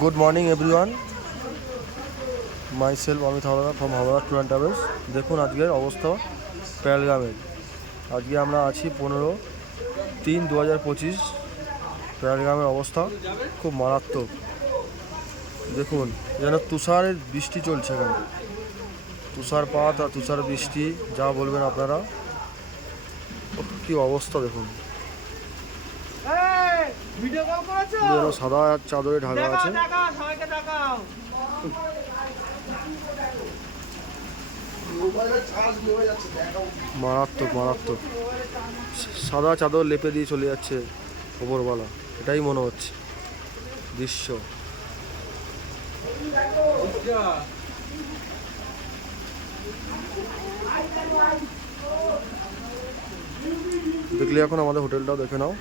Good morning everyone, my self Amit Howlader from Howrah tour and travels. দেখুন আজকের অবস্থা পেহেলগামের। আজকে আমরা আছি 15/3/2025। পেহেলগামের অবস্থা খুব মারাত্মক। দেখুন যেন তুষারের বৃষ্টি চলছে এখানে, তুষারপাত আর তুষার বৃষ্টি, যা বলবেন আপনারা। কি অবস্থা দেখুন, পুরো সাদা চাদরে ঢাকা আছে। মারাত্মক মারাত্মক, সাদা চাদর লেপে দিয়ে চলে যাচ্ছে ওপরওয়ালা, এটাই মনে হচ্ছে দৃশ্য। দেখলে এখন আমাদের হোটেলটাও দেখে নাও।